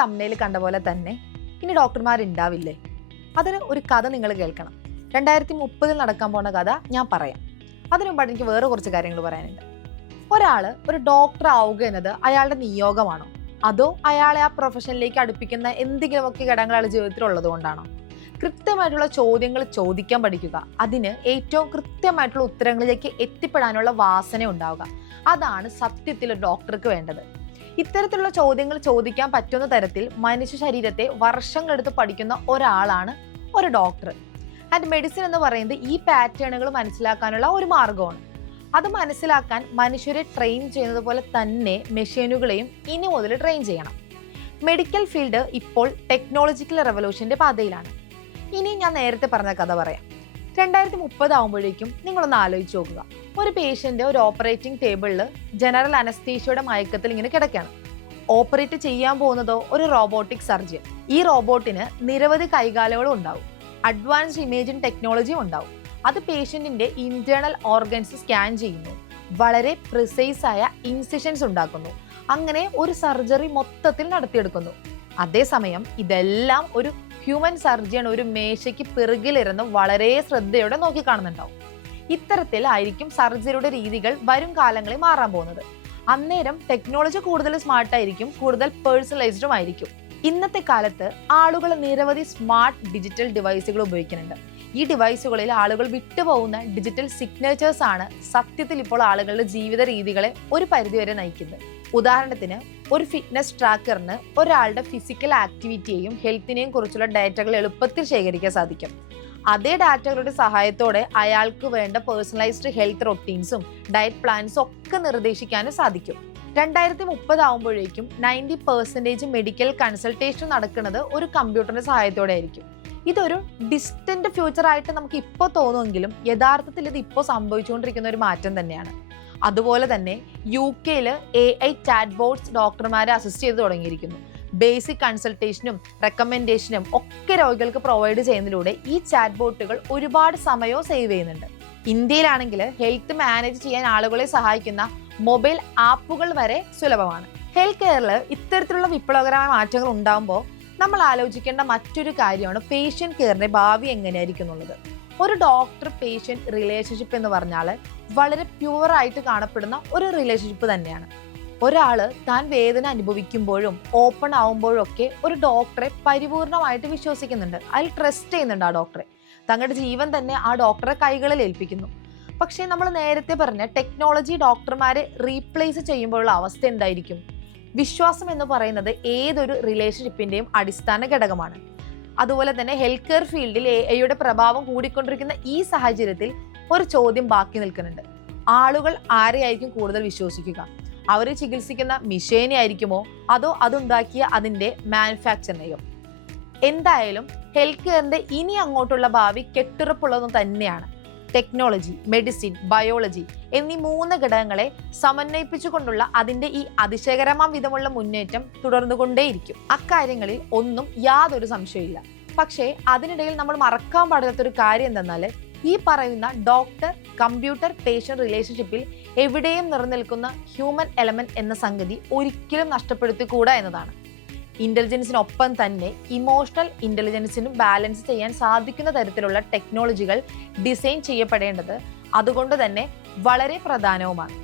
തമ്മനയിൽ കണ്ട പോലെ തന്നെ ഇനി ഡോക്ടർമാരുണ്ടാവില്ലേ? അതിന് ഒരു കഥ നിങ്ങൾ കേൾക്കണം. 2030 നടക്കാൻ പോകുന്ന കഥ ഞാൻ പറയാം. അതിനു മുമ്പായിട്ട് എനിക്ക് വേറെ കുറച്ച് കാര്യങ്ങൾ പറയാനുണ്ട്. ഒരാള് ഒരു ഡോക്ടർ ആവുക എന്നത് അയാളുടെ നിയോഗമാണോ, അതോ അയാളെ ആ പ്രൊഫഷനിലേക്ക് അടുപ്പിക്കുന്ന എന്തെങ്കിലുമൊക്കെ ഘടകങ്ങൾ അയാളുടെ ജീവിതത്തിൽ ഉള്ളത് കൊണ്ടാണോ? കൃത്യമായിട്ടുള്ള ചോദ്യങ്ങൾ ചോദിക്കാൻ പഠിക്കുക, അതിന് ഏറ്റവും കൃത്യമായിട്ടുള്ള ഉത്തരങ്ങളിലേക്ക് എത്തിപ്പെടാനുള്ള വാസന ഉണ്ടാവുക, അതാണ് സത്യത്തിൽ ഒരു ഡോക്ടർക്ക് വേണ്ടത്. ഇത്തരത്തിലുള്ള ചോദ്യങ്ങൾ ചോദിക്കാൻ പറ്റുന്ന തരത്തിൽ മനുഷ്യ ശരീരത്തെ വർഷങ്ങളെടുത്ത് പഠിക്കുന്ന ഒരാളാണ് ഒരു ഡോക്ടർ. ആൻഡ് മെഡിസിൻ എന്ന് പറയുന്നത് ഈ പാറ്റേണുകൾ മനസ്സിലാക്കാനുള്ള ഒരു മാർഗമാണ്. അത് മനസ്സിലാക്കാൻ മനുഷ്യരെ ട്രെയിൻ ചെയ്യുന്നത് പോലെ തന്നെ മെഷീനുകളെയും ഇനി മുതൽ ട്രെയിൻ ചെയ്യണം. മെഡിക്കൽ ഫീൽഡ് ഇപ്പോൾ ടെക്നോളജിക്കൽ റെവല്യൂഷന്റെ പാതയിലാണ്. ഇനി ഞാൻ നേരത്തെ പറഞ്ഞ കഥ പറയാം. 2030 ആകുമ്പോഴേക്കും നിങ്ങളൊന്ന് ആലോചിച്ച് നോക്കുക. ഒരു പേഷ്യന്റ് ഒരു ഓപ്പറേറ്റിംഗ് ടേബിളിൽ ജനറൽ അനസ്തീഷ്യയുടെ മയക്കത്തിൽ ഇങ്ങനെ കിടക്കുകയാണ്. ഓപ്പറേറ്റ് ചെയ്യാൻ പോകുന്നതോ ഒരു റോബോട്ടിക് സർജൻ. ഈ റോബോട്ടിന് നിരവധി കൈകാലുകളും ഉണ്ടാവും, അഡ്വാൻസ്ഡ് ഇമേജിംഗ് ടെക്നോളജിയും ഉണ്ടാവും. അത് പേഷ്യന്റിന്റെ ഇന്റേണൽ ഓർഗൻസ് സ്കാൻ ചെയ്യുന്നു, വളരെ പ്രിസൈസ് ആയ ഇൻസിഷൻസ് ഉണ്ടാക്കുന്നു, അങ്ങനെ ഒരു സർജറി മൊത്തത്തിൽ നടത്തിയെടുക്കുന്നു. അതേസമയം ഇതെല്ലാം ഒരു ഹ്യൂമൻ സർജൻ ഒരു മേശയ്ക്ക് പിറകിലിരുന്ന് വളരെ ശ്രദ്ധയോടെ നോക്കിക്കാണുന്നുണ്ടാവും. ഇത്തരത്തിലായിരിക്കും സർജറിയുടെ രീതികൾ വരും കാലങ്ങളിൽ മാറാൻ പോകുന്നത്. അന്നേരം ടെക്നോളജി കൂടുതൽ സ്മാർട്ടായിരിക്കും, കൂടുതൽ പേഴ്സണലൈസ്ഡും ആയിരിക്കും. ഇന്നത്തെ കാലത്ത് ആളുകൾ നിരവധി സ്മാർട്ട് ഡിജിറ്റൽ ഡിവൈസുകൾ ഉപയോഗിക്കുന്നുണ്ട്. ഈ ഡിവൈസുകളിൽ ആളുകൾ വിട്ടുപോകുന്ന ഡിജിറ്റൽ സിഗ്നേച്ചേഴ്സ് ആണ് സത്യത്തിൽ ഇപ്പോൾ ആളുകളുടെ ജീവിത രീതികളെ ഒരു പരിധിവരെ നയിക്കുന്നത്. ഉദാഹരണത്തിന്, ഒരു ഫിറ്റ്നസ് ട്രാക്കറിന് ഒരാളുടെ ഫിസിക്കൽ ആക്ടിവിറ്റിയെയും ഹെൽത്തിനെയും കുറിച്ചുള്ള ഡാറ്റകൾ എളുപ്പത്തിൽ ശേഖരിക്കാൻ സാധിക്കും. അതേ ഡാറ്റകളുടെ സഹായത്തോടെ അയാൾക്ക് വേണ്ട പേഴ്സണലൈസ്ഡ് ഹെൽത്ത് റൊട്ടീൻസും ഡയറ്റ് പ്ലാൻസും ഒക്കെ നിർദ്ദേശിക്കാനും സാധിക്കും. 2030 ആകുമ്പോഴേക്കും 90% മെഡിക്കൽ കൺസൾട്ടേഷൻ നടക്കുന്നത് ഒരു കമ്പ്യൂട്ടറിന്റെ സഹായത്തോടെ ആയിരിക്കും. ഇതൊരു ഡിസ്റ്റന്റ് ഫ്യൂച്ചർ ആയിട്ട് നമുക്ക് ഇപ്പോൾ തോന്നുമെങ്കിലും യഥാർത്ഥത്തിൽ ഇത് ഇപ്പോൾ സംഭവിച്ചുകൊണ്ടിരിക്കുന്ന ഒരു മാറ്റം തന്നെയാണ്. അതുപോലെ തന്നെ UK AI ചാറ്റ് ബോട്ട്സ് ഡോക്ടർമാരെ അസിസ്റ്റ് ചെയ്ത് തുടങ്ങിയിരിക്കുന്നു. ബേസിക് കൺസൾട്ടേഷനും റെക്കമെൻഡേഷനും ഒക്കെ രോഗികൾക്ക് പ്രൊവൈഡ് ചെയ്യുന്നതിലൂടെ ഈ ചാറ്റ് ബോട്ടുകൾ ഒരുപാട് സമയവും സേവ് ചെയ്യുന്നുണ്ട്. ഇന്ത്യയിലാണെങ്കിൽ ഹെൽത്ത് മാനേജ് ചെയ്യാൻ ആളുകളെ സഹായിക്കുന്ന മൊബൈൽ ആപ്പുകൾ വരെ സുലഭമാണ്. ഹെൽത്ത് കെയറിൽ ഇത്തരത്തിലുള്ള വിപ്ലവകരമായ മാറ്റങ്ങൾ ഉണ്ടാകുമ്പോൾ നമ്മൾ ആലോചിക്കേണ്ട മറ്റൊരു കാര്യമാണ് പേഷ്യന്റ് കെയറിന്റെ ഭാവി എങ്ങനെയായിരിക്കും എന്നുള്ളത്. ഒരു ഡോക്ടർ പേഷ്യന്റ് റിലേഷൻഷിപ്പ് എന്ന് പറഞ്ഞാൽ വളരെ പ്യുവറായിട്ട് കാണപ്പെടുന്ന ഒരു റിലേഷൻഷിപ്പ് തന്നെയാണ്. ഒരാള് താൻ വേദന അനുഭവിക്കുമ്പോഴും ഓപ്പൺ ആവുമ്പോഴും ഒക്കെ ഒരു ഡോക്ടറെ പരിപൂർണമായിട്ട് വിശ്വസിക്കുന്നുണ്ട്, അതിൽ ട്രസ്റ്റ് ചെയ്യുന്നുണ്ട് ആ ഡോക്ടറെ. തങ്ങളുടെ ജീവൻ തന്നെ ആ ഡോക്ടറെ കൈകളിൽ ഏൽപ്പിക്കുന്നു. പക്ഷേ നമ്മൾ നേരത്തെ പറഞ്ഞ ടെക്നോളജി ഡോക്ടർമാരെ റീപ്ലേസ് ചെയ്യുമ്പോഴുള്ള അവസ്ഥ എന്തായിരിക്കും? വിശ്വാസം എന്ന് പറയുന്നത് ഏതൊരു റിലേഷൻഷിപ്പിന്റെയും അടിസ്ഥാന ഘടകമാണ്. അതുപോലെ തന്നെ ഹെൽത്ത് കെയർ ഫീൽഡിൽ AI പ്രഭാവം കൂടിക്കൊണ്ടിരിക്കുന്ന ഈ സാഹചര്യത്തിൽ ഒരു ചോദ്യം ബാക്കി നിൽക്കുന്നുണ്ട്. ആളുകൾ ആരെയായിരിക്കും കൂടുതൽ വിശ്വസിക്കുക? അവരെ ചികിത്സിക്കുന്ന മിഷേനെ ആയിരിക്കുമോ, അതോ അതുണ്ടാക്കിയ അതിന്റെ മാനുഫാക്ചറിനെയോ? എന്തായാലും ഹെൽത്ത് കെയറിന്റെ ഇനി അങ്ങോട്ടുള്ള ഭാവി കെട്ടുറപ്പുള്ളതും തന്നെയാണ്. ടെക്നോളജി, മെഡിസിൻ, ബയോളജി എന്നീ 3 ഘടകങ്ങളെ സമന്വയിപ്പിച്ചുകൊണ്ടുള്ള അതിന്റെ ഈ അതിശയകരമാം വിധമുള്ള മുന്നേറ്റം തുടർന്നുകൊണ്ടേയിരിക്കും. അക്കാര്യങ്ങളിൽ ഒന്നും യാതൊരു സംശയമില്ല. പക്ഷേ അതിനിടയിൽ നമ്മൾ മറക്കാൻ പാടില്ലാത്തൊരു കാര്യം എന്തെന്നാൽ, ഈ പറയുന്ന ഡോക്ടർ കമ്പ്യൂട്ടർ പേഷ്യന്റ് റിലേഷൻഷിപ്പിൽ എവിടെയും നിലനിൽക്കുന്ന ഹ്യൂമൻ എലമെന്റ് എന്ന സംഗതി ഒരിക്കലും നഷ്ടപ്പെടുത്തിക്കൂടാ എന്നതാണ്. ഇന്റലിജൻസിനൊപ്പം തന്നെ ഇമോഷണൽ ഇന്റലിജൻസിനും ബാലൻസ് ചെയ്യാൻ സാധിക്കുന്ന തരത്തിലുള്ള ടെക്നോളജികൾ ഡിസൈൻ ചെയ്യപ്പെടേണ്ടത് അതുകൊണ്ട് തന്നെ വളരെ പ്രധാനവുമാണ്.